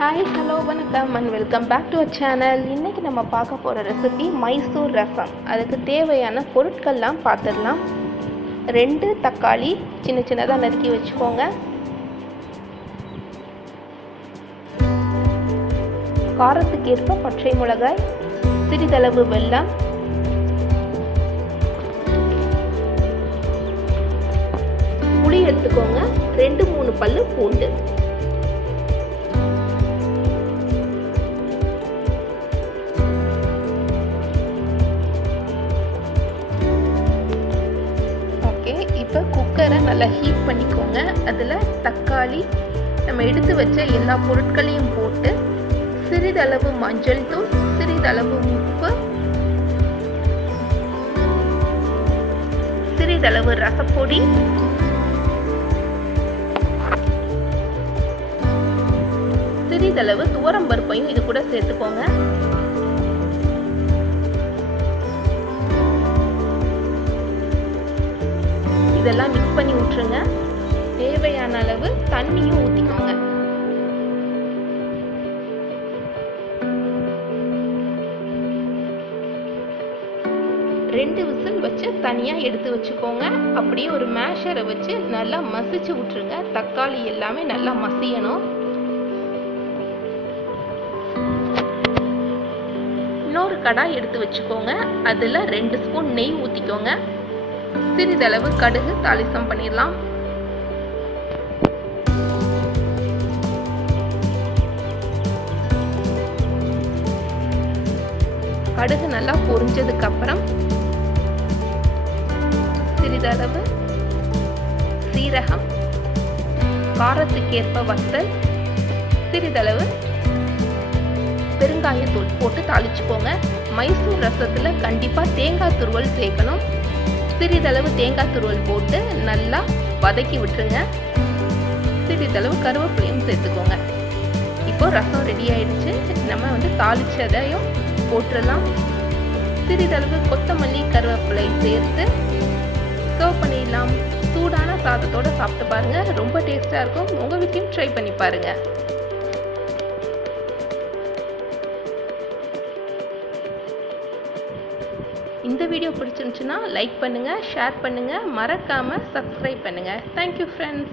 Hi hello வணக்கம் and welcome back to our channel. இன்றைக்கி நம்ம பார்க்க போகிற ரெசிபி மைசூர் ரசம். அதுக்கு தேவையான பொருட்கள்லாம் பார்த்துடலாம். 2 தக்காளி சின்ன சின்னதாக நறுக்கி வச்சுக்கோங்க. காரத்துக்கு ஏற்ப பச்சை மிளகாய், சிறிதளவு வெல்லம், புளி எடுத்துக்கோங்க. 2-3 பல்லு பூண்டு. இப்போ குக்கரை நல்லா ஹீட் பண்ணிக்கோங்க. அதில் தக்காளி, நம்ம எடுத்து வச்ச எல்லா பொருட்களையும் போட்டு சிறிதளவு மஞ்சள் தூள், சிறிதளவு உப்பு, சிறிதளவு ரசப்பொடி, சிறிதளவு துவரம்பருப்பையும் இது கூட சேர்த்துக்கோங்க. இதெல்லாம் மிக்ஸ் பண்ணி விட்டுருங்க. தேவையான அளவு தண்ணியும் ஊற்றிக்கோங்க. ரெண்டு விசில் வச்சு தனியாக எடுத்து வச்சுக்கோங்க. அப்படியே ஒரு மேஷரை வச்சு நல்லா மசிச்சு விட்டுருங்க. தக்காளி எல்லாமே நல்லா மசியணும். இன்னொரு கடாய் எடுத்து வச்சுக்கோங்க. அதில் 2 ஸ்பூன் நெய் ஊற்றிக்கோங்க. சிறிதளவு கடுகு தாளிசம் பண்ணிடலாம். கடுகு நல்லா பொரிஞ்சதுக்கு அப்புறம் சிறிதளவு சீரகம், காரத்துக்கேற்ப வத்தல், சிறிதளவு பெருங்காயத்தூள் போட்டு தாளிச்சுக்கோங்க. மைசூர் ரசத்தில் கண்டிப்பாக தேங்காய் துருவல் சேர்க்கணும். சிறிதளவு தேங்காய் துருவல் போட்டு நல்லா வதக்கி விட்டுருங்க. சிறிதளவு கருவேப்பிலையும் சேர்த்துக்கோங்க. இப்போ ரசம் ரெடி ஆயிடுச்சு. நம்ம தாளிச்சதையும் போட்டுடலாம். சிறிதளவு கொத்தமல்லி, கருவேப்பிலை சேர்த்து சர்வ் பண்ணிடலாம். சூடான சாதத்தோடு சாப்பிட்டு பாருங்கள். ரொம்ப டேஸ்ட்டாக இருக்கும். உங்கள் வீட்டையும் ட்ரை பண்ணி பாருங்கள். இந்த வீடியோ பிடிச்சிருந்துச்சுன்னா லைக் பண்ணுங்கள், ஷேர் பண்ணுங்கள், மறக்காமல் சப்ஸ்கிரைப் பண்ணுங்கள். Thank you friends.